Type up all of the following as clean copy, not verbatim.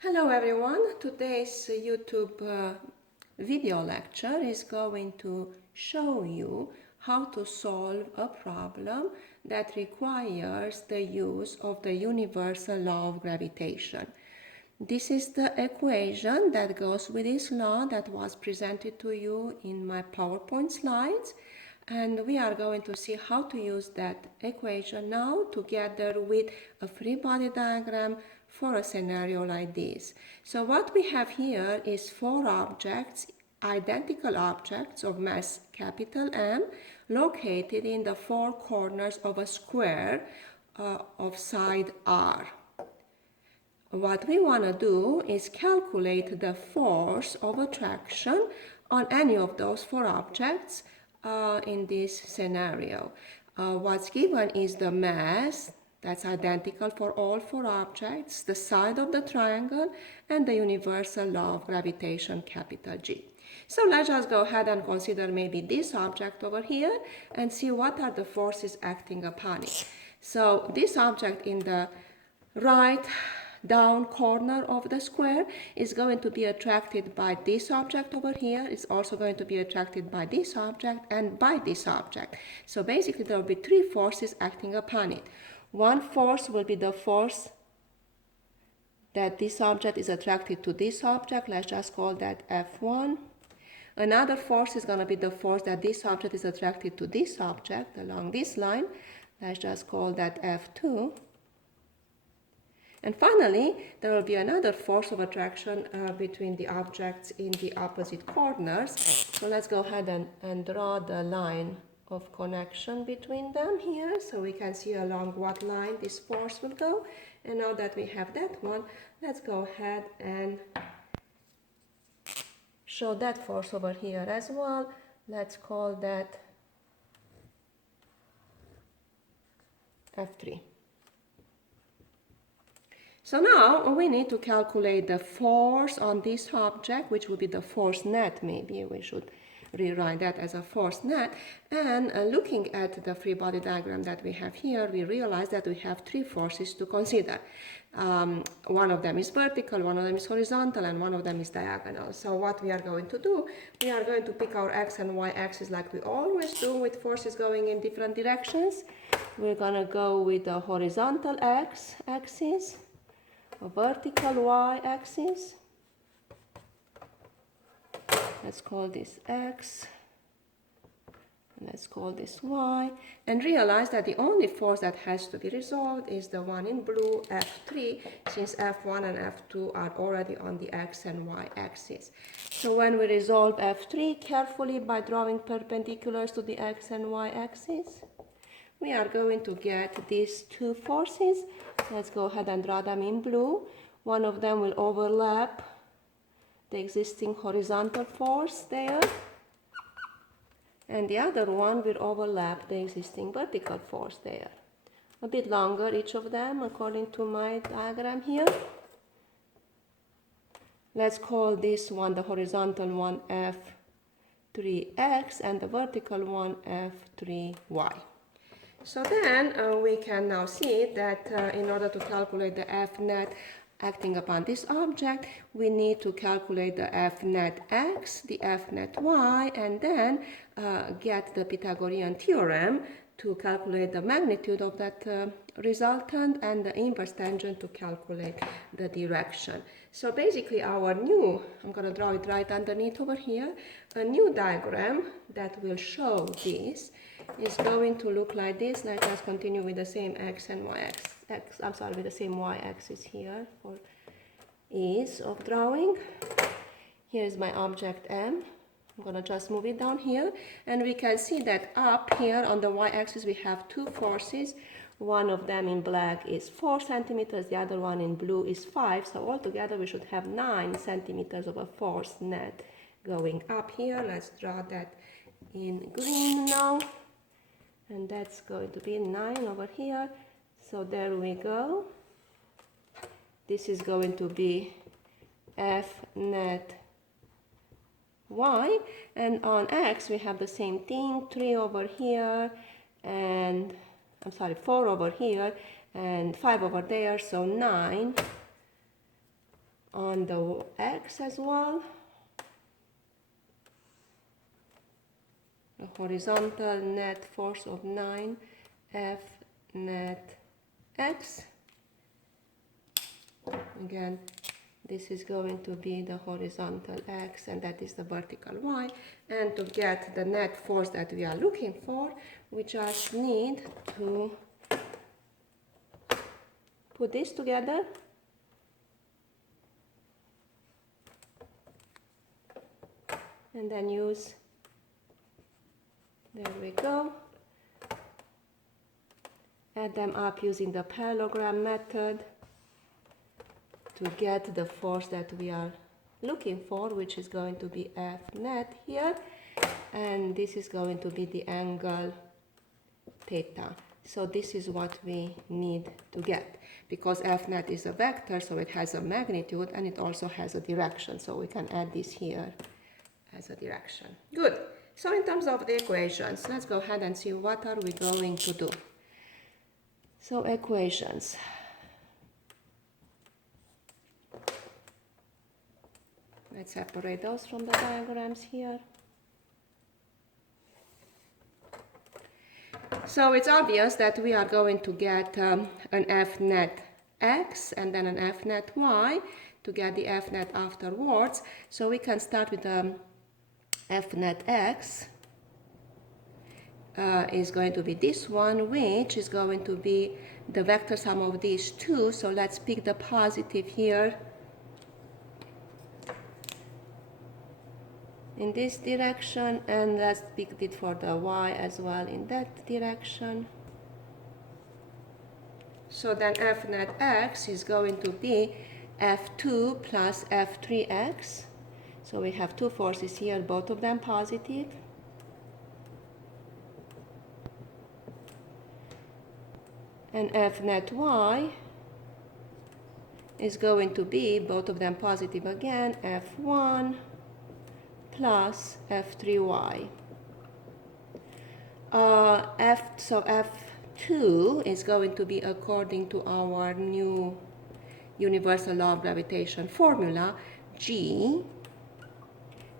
Hello everyone, today's YouTube video lecture is going to show you how to solve a problem that requires the use of the universal law of gravitation. This is the equation that goes with this law that was presented to you in my PowerPoint slides, and we are going to see how to use that equation now together with a free body diagram for a scenario like this. So what we have here is four objects, identical objects of mass capital M, located in the four corners of a square of side R. What we want to do is calculate the force of attraction on any of those four objects in this scenario. What's given is the mass, that's identical for all four objects, the side of the triangle, and the universal law of gravitation, capital G. So let's just go ahead and consider maybe this object over here and see what are the forces acting upon it. So this object in the right down corner of the square is going to be attracted by this object over here. It's also going to be attracted by this object and by this object. So basically there will be three forces acting upon it. One force will be the force that this object is attracted to this object. Let's just call that F1. Another force is going to be the force that this object is attracted to this object along this line. Let's just call that F2. And finally, there will be another force of attraction between the objects in the opposite corners. So let's go ahead and draw the line of connection between them here, so we can see along what line this force will go. And now that we have that one, let's go ahead and show that force over here as well. Let's call that F3. So now we need to calculate the force on this object, which would be the force net. Maybe we should rewrite that as a force net. And looking at the free body diagram that we have here, we realize that we have three forces to consider. One of them is vertical, one of them is horizontal, and one of them is diagonal. So what we are going to do, we are going to pick our x and y axis like we always do with forces going in different directions. We're going to go with the horizontal x-axis, a vertical y-axis. Let's call this x, and let's call this y, and realize that the only force that has to be resolved is the one in blue, F3, since F1 and F2 are already on the x and y axis. So when we resolve F3 carefully by drawing perpendiculars to the x and y axis, we are going to get these two forces. Let's go ahead and draw them in blue. One of them will overlap the existing horizontal force there, and the other one will overlap the existing vertical force there. A bit longer each of them according to my diagram here. Let's call this one, the horizontal one, F3x, and the vertical one F3y. So then we can now see that in order to calculate the F net acting upon this object, we need to calculate the F net x, the F net y, and then get the Pythagorean theorem to calculate the magnitude of that resultant and the inverse tangent to calculate the direction. So basically our new, I'm going to draw it right underneath over here, a new diagram that will show this is going to look like this. Let's just continue with the same x and y with the same y axis here for ease of drawing. Here is my object M. I'm going to just move it down here, and we can see that up here on the y-axis we have two forces. One of them in black is 4 centimeters, the other one in blue is 5. So altogether we should have 9 centimeters of a force net going up here. Let's draw that in green now. And that's going to be 9 over here. So there we go. This is going to be F net y. And on x we have the same thing, 3 over here, and 4 over here, and 5 over there, so 9 on the x as well. The horizontal net force of 9 F net x. Again, this is going to be the horizontal x and that is the vertical y. And to get the net force that we are looking for, we just need to put this together. And then use, there we go, add them up using the parallelogram method to get the force that we are looking for, which is going to be F net here, and this is going to be the angle theta. So this is what we need to get, because F net is a vector, so it has a magnitude and it also has a direction, so we can add this here as a direction. Good. So in terms of the equations, let's go ahead and see what are we going to do. So equations. Let's separate those from the diagrams here. So it's obvious that we are going to get an F net x and then an F net y to get the F net afterwards. So we can start with F net x is going to be this one, which is going to be the vector sum of these two. So let's pick the positive here in this direction, and let's pick it for the y as well in that direction. So then F net x is going to be F2 plus F3x. So we have two forces here, both of them positive. And F net y is going to be, both of them positive again, F1 plus F3y. So F2 is going to be, according to our new Universal Law of Gravitation formula, G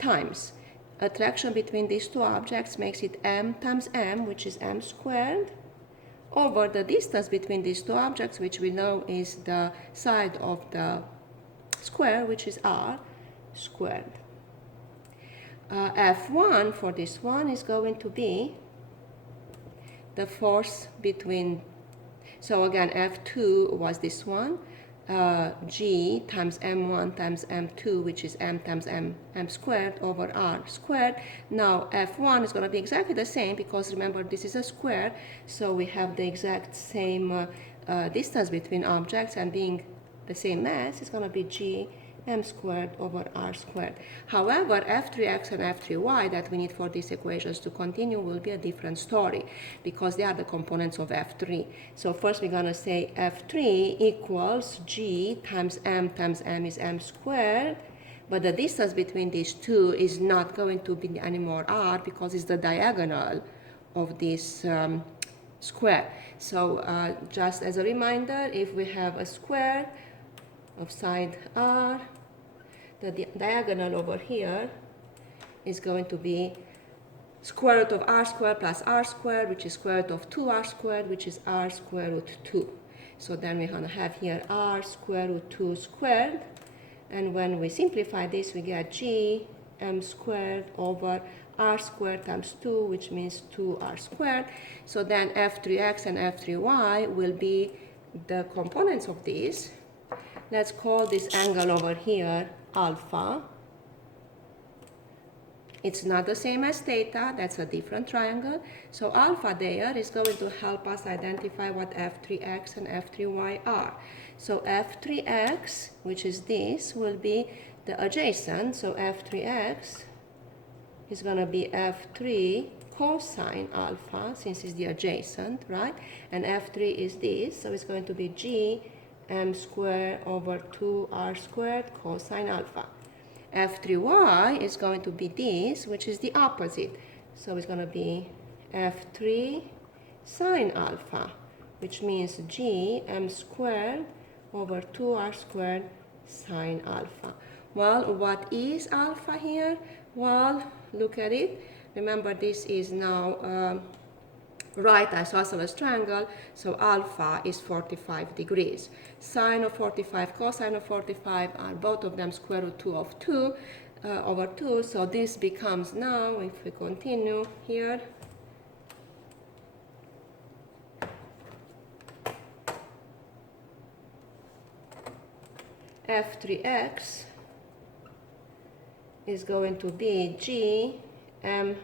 times attraction between these two objects makes it m times m, which is m squared, over the distance between these two objects, which we know is the side of the square, which is r squared. F1 for this one is going to be the force between, so again F2 was this one, G times m1 times m2, which is m times m squared over r squared. Now F1 is going to be exactly the same, because remember this is a square, so we have the exact same distance between objects, and being the same mass is going to be G m squared over r squared. However, F3x and F3y that we need for these equations to continue will be a different story, because they are the components of F3. So first we're going to say F3 equals G times m is m squared, but the distance between these two is not going to be anymore r, because it's the diagonal of this square. So just as a reminder, if we have a square of side r, the diagonal over here is going to be square root of r squared plus r squared, which is square root of 2r squared, which is r square root 2. So then we're going to have here r square root 2 squared, and when we simplify this we get g m squared over r squared times 2, which means 2r squared. So then F3x and F3y will be the components of these. Let's call this angle over here alpha. It's not the same as theta, that's a different triangle. So alpha there is going to help us identify what F3x and F3y are. So F3x, which is this, will be the adjacent. So F3x is going to be F3 cosine alpha, since it's the adjacent, right? And F3 is this, so it's going to be G m squared over 2r squared cosine alpha. F3y is going to be this, which is the opposite. So it's going to be F3 sine alpha, which means G m squared over 2r squared sine alpha. Well, what is alpha here? Well, look at it. Remember, this is now right isosceles triangle, so alpha is 45 degrees. Sine of 45, cosine of 45 are both of them square root 2 of 2 over 2, so this becomes now, if we continue here, f3x is going to be g m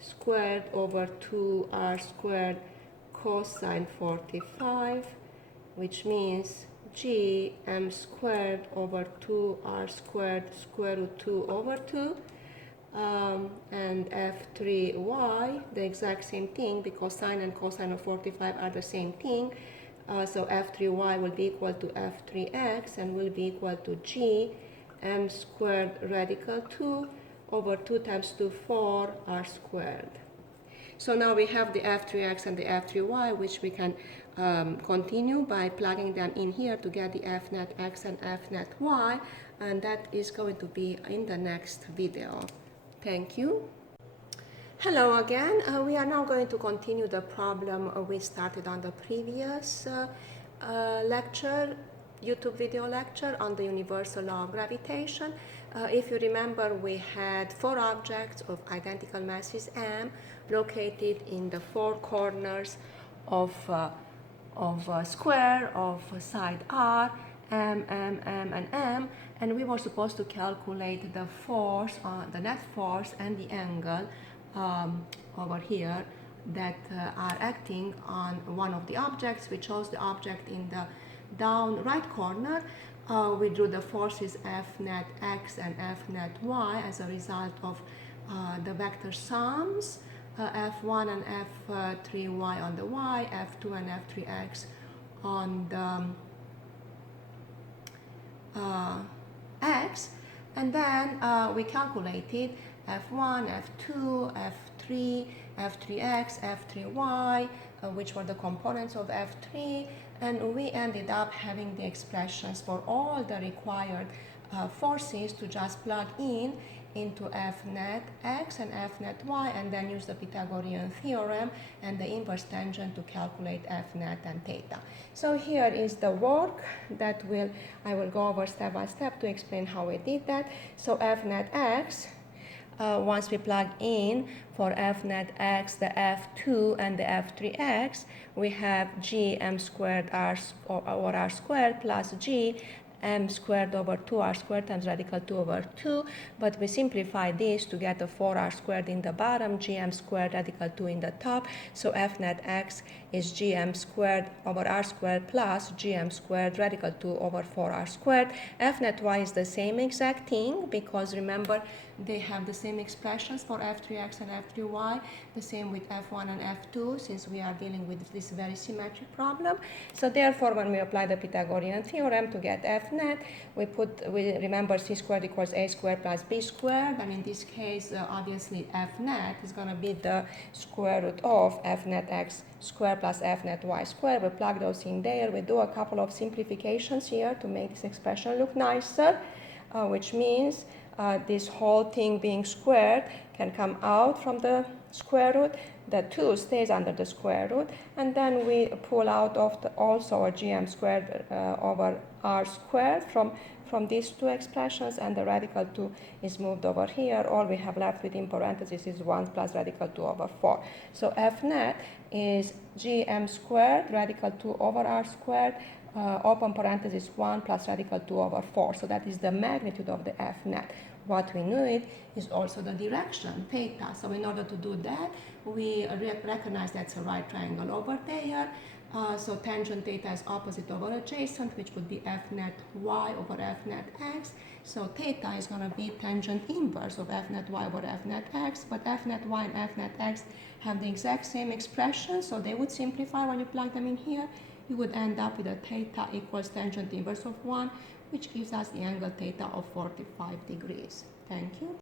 squared over 2r squared cosine 45, which means g m squared over 2r squared square root 2 over 2, and f3y, the exact same thing, because sine and cosine of 45 are the same thing. So f3y will be equal to f3x and will be equal to g m squared radical 2 over 2 times 2, 4 r squared. So now we have the f3x and the f3y, which we can continue by plugging them in here to get the f net x and f net y, and that is going to be in the next video. Thank you. Hello again. We are now going to continue the problem we started on the previous lecture, YouTube video lecture on the Universal Law of Gravitation. If you remember, we had 4 objects of identical masses m located in the 4 corners of a square of side r, m, and m, and we were supposed to calculate the force, the net force and the angle over here that are acting on one of the objects. We chose the object in the down right corner. We drew the forces F net x and F net y as a result of the vector sums, F1 and F3y on the y, F2 and F3x on the x, and then we calculated F1, F2, F3, F3x, F3y, which were the components of F3, and we ended up having the expressions for all the required forces to just plug in into F net x and F net y, and then use the Pythagorean theorem and the inverse tangent to calculate F net and theta. So here is the work that I will go over step by step to explain how we did that. So F net x, once we plug in for F net x the F2 and the F3x, we have g m squared r over r squared plus g m squared over 2r squared times radical 2 over 2, but we simplify this to get a 4r squared in the bottom, gm squared radical 2 in the top, so f net x is gm squared over r squared plus gm squared radical 2 over 4r squared. F net y is the same exact thing, because remember they have the same expressions for f3x and f3y, the same with f1 and f2, since we are dealing with this very symmetric problem. So therefore, when we apply the Pythagorean theorem to get f net, we remember c squared equals a squared plus b squared, and in this case obviously f net is going to be the square root of f net x squared plus f net y squared. We plug those in there. We do a couple of simplifications here to make this expression look nicer, which means this whole thing being squared can come out from the square root. The 2 stays under the square root, and then we pull out of also a gm squared over r squared from these 2 expressions, and the radical 2 is moved over here. All we have left within parentheses is 1 plus radical 2 over 4. So f net is gm squared radical 2 over r squared, open parenthesis 1 plus radical 2 over 4. So that is the magnitude of the f net. What we need is also the direction, theta. So in order to do that, we recognize that's a right triangle over there. So tangent theta is opposite over adjacent, which would be f net y over f net x. So theta is going to be tangent inverse of f net y over f net x, but f net y and f net x have the exact same expression, so they would simplify when you plug them in here. You would end up with a theta equals tangent inverse of 1, which gives us the angle theta of 45 degrees. Thank you.